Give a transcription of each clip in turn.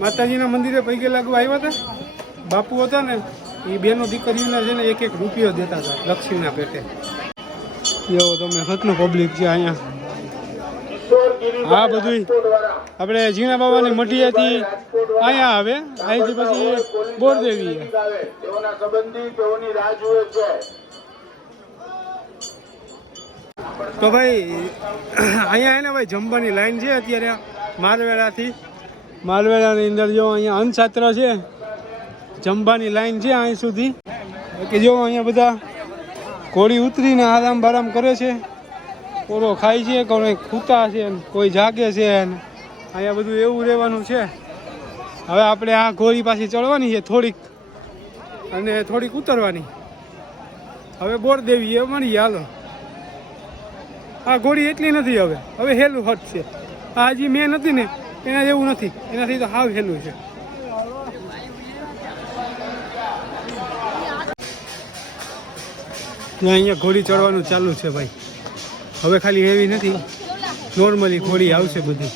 માતાજીના મંદિરે પૈકી લાગવા આવ્યા હતા? બાપુ હતા ને, એ બેનો દીકરીઓના છે ને એક એક રૂપિયો દેતા હતા, લક્ષ્મીના પેટે. એવો તમે હતનું પબ્લિક છે અહીંયા. હા બધું આપણે ઝીણા બાબાની મઢીએથી અહીંયા આવે, અહીંથી પછી બોરદેવી તો ભાઈ, અહીંયા એને ભાઈ જમવાની લાઈન છે અત્યારે માલવેડાથી માલવેડાની અંદર જો અહીંયા અનછાત્ર છે, જમવાની લાઈન છે અહીં સુધી. કે જો અહીંયા બધા ઘોડી ઉતરીને આરામ બારામ કરે છે કોરો ખાય છે કોઈ ખૂતા છે કોઈ જાગે છે અહીંયા બધું એવું રહેવાનું છે. હવે આપણે આ ઘોડી પાછી ચડવાની છે થોડીક, અને થોડીક ઉતરવાની. હવે બોર દેવી એ મળીએ હાલો. આ ઘોડી એટલી નથી હવે. હવે હેલું હટ છે. આ હજી મેં નથી ને એના જેવું નથી. એનાથી તો હાવ હેલું છે. અહીંયા ઘોડી ચડવાનું ચાલુ છે ભાઈ. હવે ખાલી એવી નથી. નોર્મલી ઘોડી આવશે બધી.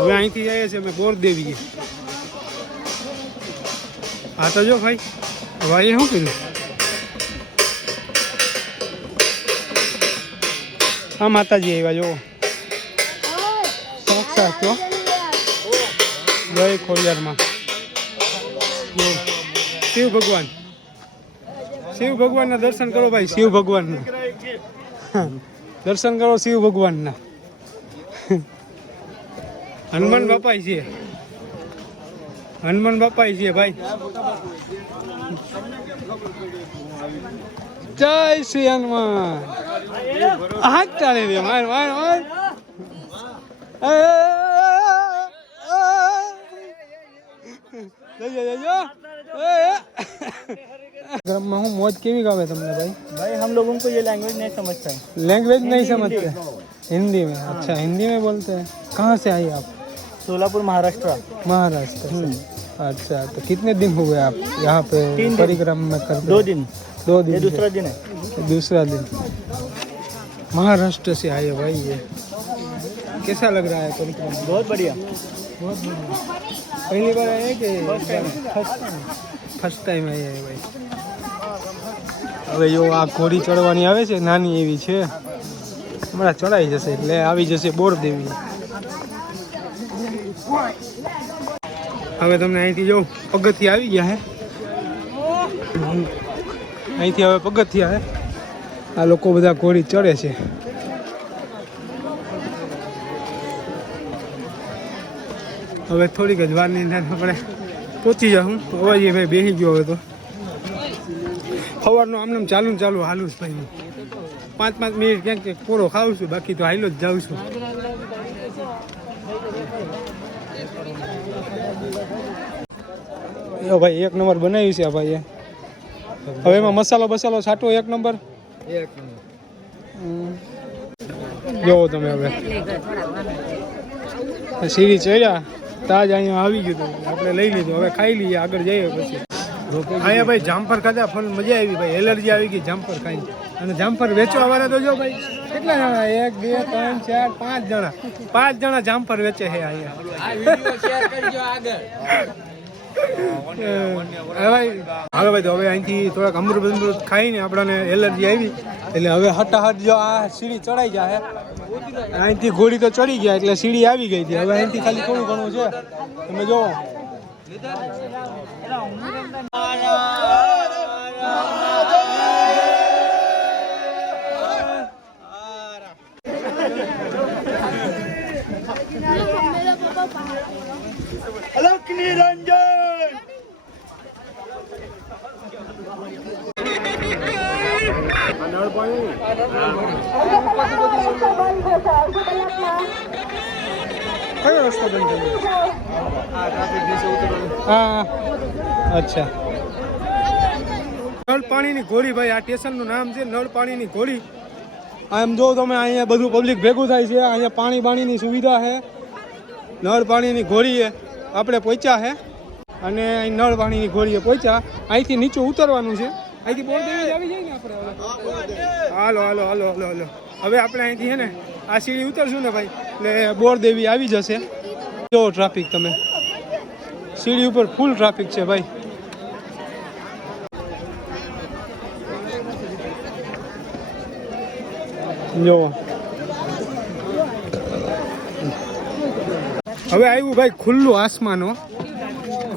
હવે અહીંથી જઈએ છીએ અમે બોરદેવીએ. હા તો જો ભાઈ ભાઈએ શું કર્યું? હા માતાજી આવ્યા જો સાક્ષાત જો. જય ખોડિયારમાં. જો શિવ ભગવાન. શિવ ભગવાનના દર્શન કરો ભાઈ, શિવ ભગવાનના. દર્શન કરો શિવ ભગવાનના. હનુમાન બાપા છે હનુમાન બાપા છે ભાઈ જય શ્રી હનુમાન હાથ ચાલી દે માર માર માર એ, એ, એ, જજો જજો એ, એ. ગ્રામમાં હું મોજ કેવી ગાવે તમને ભાઈ भाई हम लोगों को ये लैंग्वेज नहीं समझता है लैंग्वेज नहीं समझते हिंदी में अच्छा हिंदी में बोलते हैं कहाँ से आए आप सोलापुर महाराष्ट्र महाराष्ट्र से अच्छा तो कितने दिन हुए आप यहाँ पे तीन दिन। परिक्रम में करते दो दिन दो दिन ये से। दूसरा दिन है दूसरा दिन महाराष्ट्र से आए भाई ये कैसा लग रहा है परिक्रमा बहुत बढ़िया बहुत बढ़िया पहली बार आए कि First time. First time first time આવી ભાઈ હવે જો આ ઘોડી ચડવાની આવે છે નાની એવી છે હમણાં ચડાઈ જશે એટલે આવી જશે બોરદેવી હવે તમને અહીંથી જો પગથિયા આવી ગયા હે. અહીંથી હવે પગથિયા હે. આ લોકો બધા ઘોડી ચડે છે. હવે થોડીક જ વારની અંદર આપણે પહોંચી જાઉં. એ ભાઈ બેસી ગયો હવે તો. સવારનો આમને આમ ચાલુ ને ચાલુ હાલું જ ભાઈ પાંચ પાંચ મિનિટ ક્યાંક પૂરો ખાઉં છું, બાકી તો હાલો જ જાઉં છું. એ ભાઈ એક નંબર બનાવ્યું છે આ ભાઈએ. હવે એમાં મસાલો બસાલો છાંટો એક નંબર? એક જોવો તમે હવે. સીડી ચડ્યા તાજ અહીંયા આવી ગયું હતું આપણે લઈ લીધું હવે ખાઈ લઈએ આગળ જઈએ પછી. અહીંયા ભાઈ જામફર ખાધા ફૂલ મજા આવી ભાઈ એલર્જી આવી ગઈ જામફર ખાઈને. અને જામફર વેચવા વાળા તો જો ભાઈ કેટલા જણા? એક બે ત્રણ ચાર પાંચ જણા. પાંચ જણા જામફર વેચે છે અહીંયા. હવે ભાઈ હવે ભાઈ તો હવે અહીંથી થોડાક અમૃત અમૃત ખાઈને આપણને એલર્જી આવી. એટલે હવે હટાહટ જો આ સીડી ચડાઈ જાય અહીંથી ઘોડી તો ચડી ગયા એટલે સીડી આવી ગઈ હતી હવે અહીંથી ખાલી થોડું ઘણું છે. તમે જોવો નળ પાણી કયો રસ્તો બંધ થયો હા. અચ્છા. નળ પાણીની ઘોડી ભાઈ, આ સ્ટેશનનું નામ છે નળ પાણીની ઘોડી આમ જો તમે, અહીંયા બધું પબ્લિક ભેગું થાય છે, અહીંયા પાણી પાણીની સુવિધા છે. નળ પાણીની ઘોડીએ આપણે પહોંચ્યા છે. અને અહીં નળ પાણીની ઘોડીએ પહોંચ્યા. અહીંથી નીચે ઉતરવાનું છે. અહીંથી બોર દેવી આવી જાય ને આપણે હાલો હાલો હાલો હાલો હાલો. હવે આપણે અહીંથી છે ને આ સીડી ઉતરશું ને ભાઈ? એટલે બોર દેવી આવી જશે. જો ટ્રાફિક તમે. સીડી ઉપર ફૂલ ટ્રાફિક છે ભાઈ. જો. હવે આવ્યું ભાઈ ખુલ્લું આસમાનો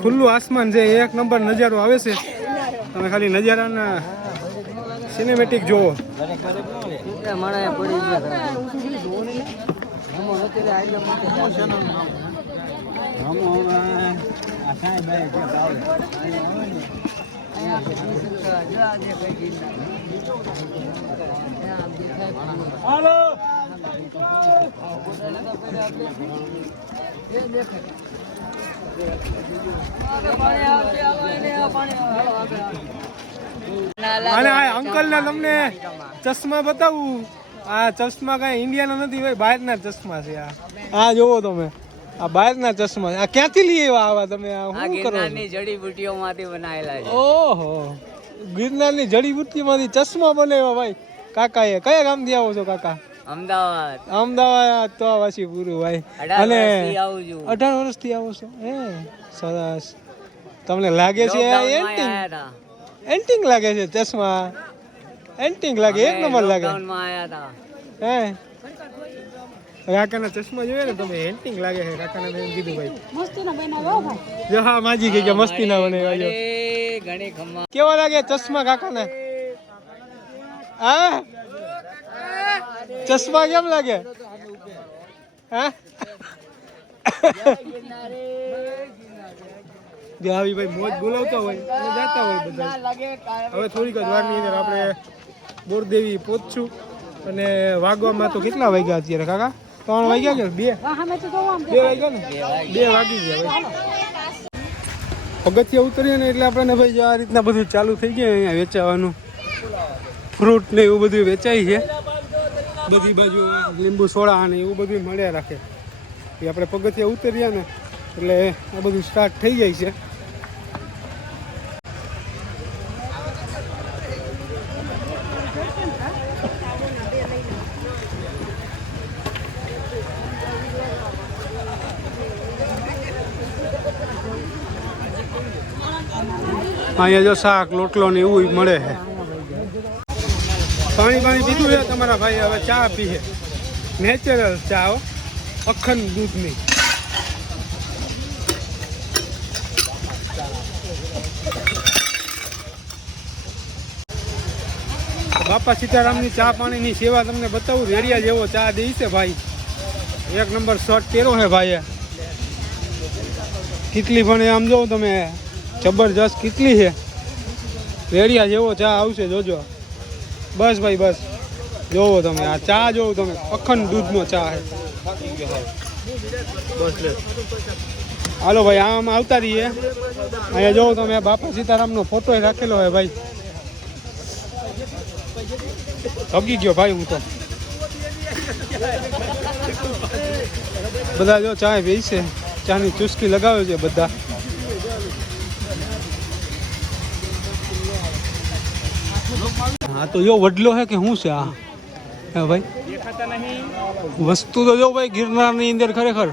ખુલ્લું આસમાન છે એક નંબર નજારો આવે છે. તમે ખાલી નજારાના સિનેમેટિક જોવો અને આ અંકલના તમને ચશ્મા બતાવું. આ ચશ્મા કાંઈ ઇન્ડિયાના નથી ભાઈ બહારના ચશ્મા છે આ. આ જોવો તમે. આ બહારના ચશ્મા. આ ક્યાંથી લઈ આવ્યા આવા તમે? આ શું કરો જડીબુટીઓમાંથી બનાવેલા છે. ઓહો. ગિરનારની જડીબુટ્ટીમાંથી ચશ્મા બનાવ્યા ભાઈ. કાકા એ કયા ગામથી આવો છો કાકા? અમદાવાદ. અમદાવાદ તો વાસી પૂરું ભાઈ. અઢાર અને અઢાર વર્ષથી આવો છો. હે સરસ. તમને લાગે છે એન્ટિંગ એન્ટિંગ લાગે છે ચશ્મા? એન્ટિંગ લાગે? એક નંબર લાગે? લોકડાઉનમાં આયા હતા. હે? કાકાના ચશ્મા જોયે ને તમે એન્ટિંગ લાગે છે કાકાને મેં કીધું ભાઈ. મસ્તી ના બનાવ્યો ભાઈ. જો હા માજી કે કે મસ્તી ના બને ઘણી ખમ્મા કેવા લાગે ચશ્મા કાકાને? હા? ચશ્મા કેમ લાગે? હા? આવી ભાઈ મોજ બોલાવતા હોય, અને જાતા હોય બધા. હવે થોડીક જ વારની અંદર આપણે બોરદેવી પહોંચશું. અને વાગવામાં તો કેટલા વાગ્યા અત્યારે, કાકા? ત્રણ વાગ્યા કે બે? બે વાગ્યા ને? બે વાગી ગયા ભાઈ. પગથિયા ઉતરીએ ને એટલે આપણને ભાઈ જો આ રીતના બધું ચાલુ થઈ ગયું અહીંયા વેચાવાનું. ફ્રૂટ ને એવું બધું વેચાય છે. બધી બાજુ લીંબુ સોડા અને એવું બધું મળ્યા રાખે. એ આપણે પગથિયા ઉતર્યા ને, એટલે આ બધું સ્ટાર્ટ થઈ જાય છે. અહીંયા જો શાક, લોટલો ને એવું મળે છે. પાણી પાણી પીધું છે તમારા ભાઈ હવે ચા પીએ નેચરલ ચા અખંડ દૂધની. બાપા સીતારામની ચા પાણીની સેવા તમને બતાવું. રેડિયા જેવો ચા દે છે ભાઈ. એક નંબર શર્ટ પહેરો છે ભાઈએ. કેટલી પણ આમ જોઉં તમે. જબરજસ્ત કેટલી છે. રેડિયા જેવો ચા આવશે, જોજો. બસ ભાઈ, બસ. જોવો તમે, આ ચા જોવો તમે. અખંડ દૂધનો ચા છે. હાલો ભાઈ, આમ આવતા રહીએ. અહીંયા જોવો તમે બાપા સીતારામનો ફોટો રાખેલો હોય ભાઈ. થકી ગયો ભાઈ હું તો. બધા જો ચા છે. ચાની ચુસ્કી લગાવે છે બધા. તો જો વડલો હે કે શું છે આ? હે ભાઈ? વસ્તુ તો જો ભાઈ ગિરનારની અંદર ખરેખર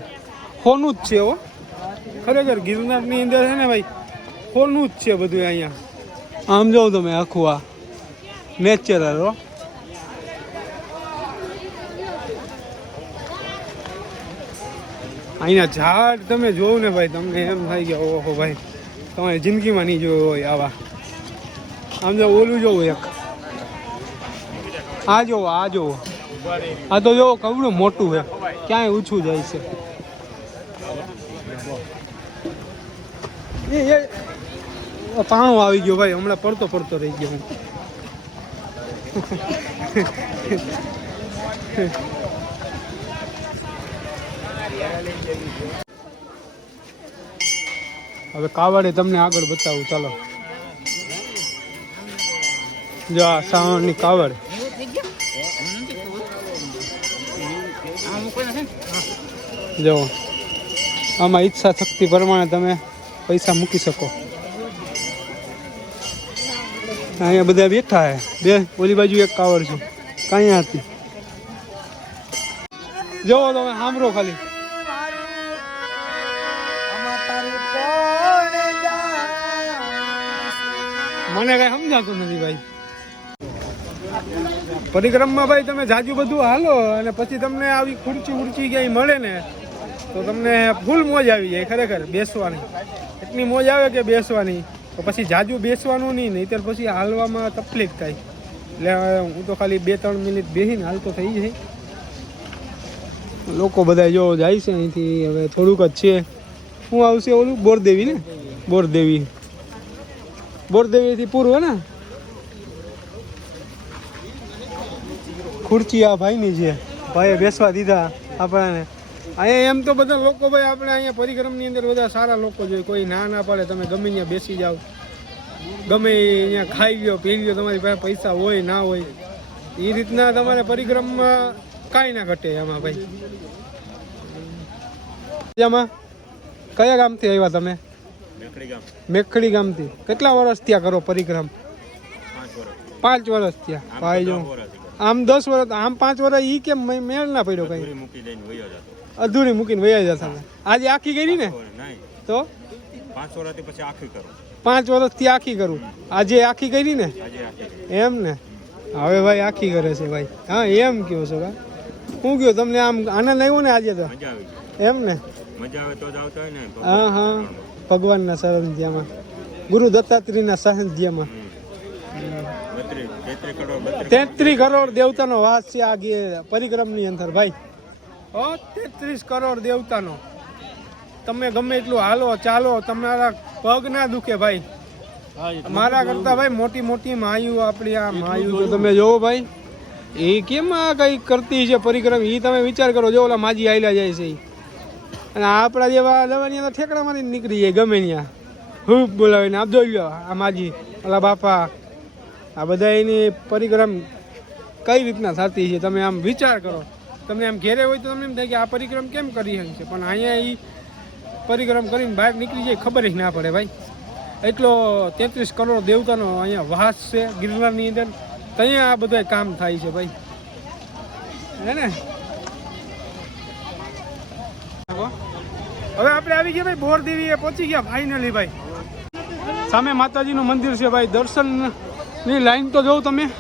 સોનું જ છે હો. ખરેખર ગિરનારની અંદર છે ને ભાઈ સોનું જ છે બધું અહીંયા. આમ જોઉં તમે આખું આ નેચરલ હો. અહીંના ઝાડ તમે જોયું ને ભાઈ, તમને એમ થાય કે ઓહો ભાઈ, તમારી જિંદગીમાં નહીં જોયું હોય આવા. આમ જો ઓલું જોવું એક. આ જોવો આ જોવો આ તો જોવો કવડું મોટું છે. ક્યાંય ઓછું જાય છે. એ એ, પાણો આવી ગયો ભાઈ. હમણાં પડતો પડતો રહી ગયો હવે કાવડે તમને આગળ બતાવું. ચાલો. જો આ શ્રાવણની કાવડ. જો, આમાં ઈચ્છા શક્તિ પ્રમાણે તમે પૈસા મૂકી શકો. અહીંયા બધા બેઠા હે. બે, ઓલી બાજુ એક કાવડ છે. કાંઈ હતી? જોવો તમે સાંભળો ખાલી. મને કઈ સમજાતું નથી ભાઈ. પરિક્રમમાં ભાઈ તમે જાજુ બધું હાલો અને પછી તમને આવી ખુરચી ઉડચી ક્યાંય મળે ને, તો તમને ફૂલ મોજ આવી જાય ખરેખર, બેસવાની. એટલી મોજ આવે કે બેસવાની. તો પછી જાજુ બેસવાનું નહીં, નહીંતર પછી હાલવામાં તકલીફ થાય. એટલે હું તો ખાલી બે ત્રણ મિનિટ બેસીને હાલતો થઈ જાય. લોકો બધા જો જાય છે અહીંથી, હવે થોડુંક જ છે. શું આવશે ઓલું, બોરદેવી ને? બોરદેવી. બોરદેવીથી પૂર્વ ને? ખુરચી આ ભાઈની છે. ભાઈએ બેસવા દીધા આપણાને. અહીંયા એમ તો બધા લોકો ભાઈ આપણે અહીંયા પરિક્રમની અંદર બધા સારા લોકો જોઈએ કોઈ ના ના પાડે તમે ગમે ત્યાં બેસી જાઓ. ગમે અહીંયા ખાઈ ગયો પી ગયો તમારી પાસે પૈસા હોય ના હોય. એ રીતના તમારે પરિક્રમમાં કાંઈ ના ઘટે એમાં ભાઈ. એમાં કયા ગામથી આવ્યા તમે? મેખડી ગામથી. કેટલા વર્ષ ત્યાં કરો પરિક્રમ? પાંચ વર્ષ. ત્યાં ભાઈ જો આમ દસ વર્ષ આમ પાંચ વર્ષ ઈ કેમ મેળ ના પડ્યો કઈ? અધૂરી મૂકીને વયા જતા. આજે આખી ગઈ ને? તો? પાંચ વર્ષથી પછી આખી કરો. પાંચ વર્ષથી આખી કરું. આજે આખી કરી ને? એમ ને? હવે ભાઈ આખી કરે છે ભાઈ. હા એમ કયો છો ભાઈ? હું કયો તમને આમ આનંદ આવ્યો ને આજે તો? મજા આવી ગઈ. એમ ને? મજા આવે તો જ આવતા હોય ને હા હા. ભગવાનના સાનિધ્યમાં ગુરુ દત્તાત્રેયના સાનિધ્યમાં. તેત્રીસ કરોડ દેવતાનો વાસ છે આ પરિક્રમની અંદર ભાઈ. હો તેત્રીસ કરોડ દેવતાનો. તમે ગમે એટલું હાલો ચાલો તમારા પગ ના દુખે ભાઈ. મારા કરતા ભાઈ મોટી મોટી માયુ આપણી આ માયુ તમે જોવો ભાઈ. એ કેમ આ કઈ કરતી છે પરિક્રમ? એ તમે વિચાર કરો જો ઓલા માજી આયલા જાય છે. અને આપણા જેવા લવાનિયા ઠેકડા મારી નીકળી જાય ગમે ત્યાં ખૂબ બોલાવીને આપ જોઈ લો આ માજી ઓલા બાપા. આ બધા એની પરિક્રમ કઈ રીતના થતી છે? તમે આમ વિચાર કરો. તમને આમ ઘેરે હોય તો તમને એમ થાય કે આ પરિક્રમ કેમ કરી છે? પણ અહીંયા એ પરિક્રમ કરીને બહાર નીકળી જાય ખબર જ ના પડે ભાઈ. એટલો તેત્રીસ કરોડ દેવતાનો અહીંયા વાસ છે ગિરનારની અંદર. ત્યાં આ બધા કામ થાય છે ભાઈ. હે ને? હવે આપણે આવી ગયા ભાઈ બોરદેવી એ પહોંચી ગયા ફાઇનલી ભાઈ. સામે માતાજીનું મંદિર છે ભાઈ દર્શનની લાઈન તો જોઉં તમે.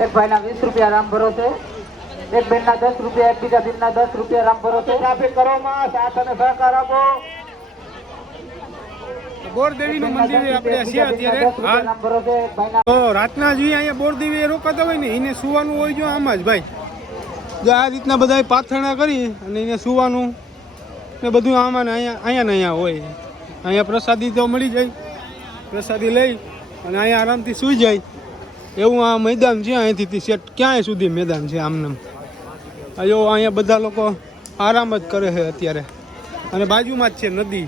એક ભાઈના વીસ રૂપિયા રામ ભરોસે. એક બેનના દસ રૂપિયા એક બીજા બેનના દસ રૂપિયા રામ ભરોસે. ટ્રાફિક કરો માં સાથ અને સહકાર આપો. બોરદેવીનું મંદિર આપણે છે અત્યારે. તો રાતના જોઈએ અહીંયા બોરદેવી એ રોકાતા હોય ને એને સુવાનું હોય જો આમાં જ ભાઈ. જો આ રીતના બધા પાથરણા કરી અને એને સુવાનું ને બધું આમાં ને અહીંયા અહીંયા ને અહીંયા હોય. અહીંયા પ્રસાદી તો મળી જાય. પ્રસાદી લઈ અને અહીંયા આરામથી સૂઈ જાય. એવું આ મેદાન છે અહીંથી સેટ ક્યાંય સુધી મેદાન છે આમને આ અહીંયા બધા લોકો આરામ જ કરે છે અત્યારે. અને બાજુમાં જ છે નદી.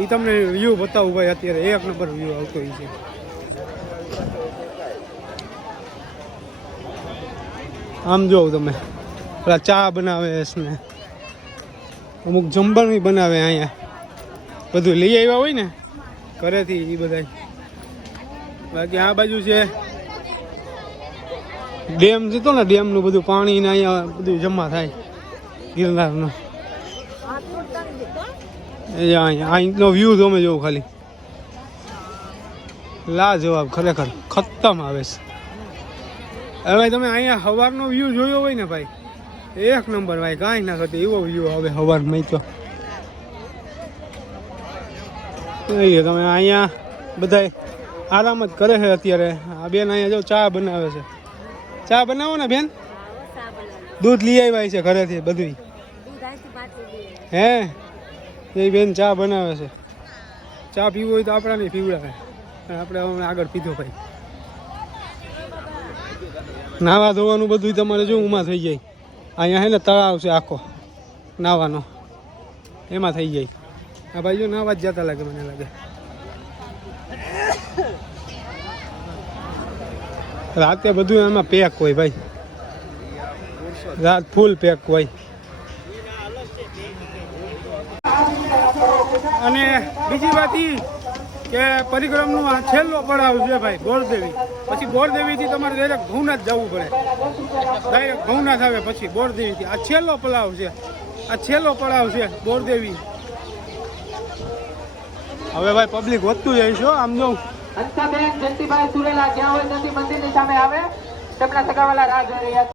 એ તમને વ્યૂ બતાવું ભાઈ અત્યારે. એક નંબર વ્યૂ આવતો એ છે. આમ જોવો તમે. પેલા ચા બનાવે ને. અમુક જમવાનું બનાવે અહીંયા. બધું લઈ આવ્યા હોય ને? ઘરેથી એ બધા બાકી આ બાજુ છે ડેમ જતો ને ડેમનું બધું પાણી ને અહીંયા બધું જમા થાય. ગિરનારનું. અહીંનો વ્યૂ તમે જોવો ખાલી. લાજવાબ ખરેખર ખતમ આવે છે. હવે તમે અહીંયા સવારનો વ્યૂ જોયો હોય ને ભાઈ? એક નંબર ભાઈ કાંઈ ના કરતી એવો વ્યૂ આવે સવારમાં તો. જોઈએ, તમે અહીંયા બધા આરામ જ કરે છે અત્યારે. આ બેન અહીંયા જો ચા બનાવે છે. ચા બનાવો ને બેન? દૂધ લઈ આવ્યા છે ઘરેથી બધું હે? એ બેન ચા બનાવે છે. ચા પીવું હોય તો આપણા નહીં પીવડાવે આપણે હવે આગળ પીધો ભાઈ. નાવા ધોવાનું બધું તમારે જો ઉમા થઈ જાય. અહીંયા હે ને તળાવ છે આખો. નાવાનો. એમાં થઈ જાય. આ ભાઈ ના વાત જતા લાગે મને લાગે. રાતે બધું એમાં પેક હોય ભાઈ. રાત ફૂલ પેક હોય. અને બીજી વાત એ કે પરિક્રમનો આ છેલ્લો પડાવ છે ભાઈ બોરદેવી પછી ગોળદેવીથી તમારે ડાયરેક્ટ ભવનાથ જવું પડે. ડાયરેક્ટ ભવનાથ આવે પછી ગોળદેવીથી આ છેલ્લો પડાવ છે. આ છેલ્લો પડાવ છે બોરદેવી હવે ભાઈ પબ્લિક વધતું જાય છે આમ જો. હંસાબેન, જયંતિભાઈ સુરેલા જ્યાં હોય ત્યાંથી મંદિરની સામે આવે. તેમના સગાવાલા રાહ જોઈ રહ્યા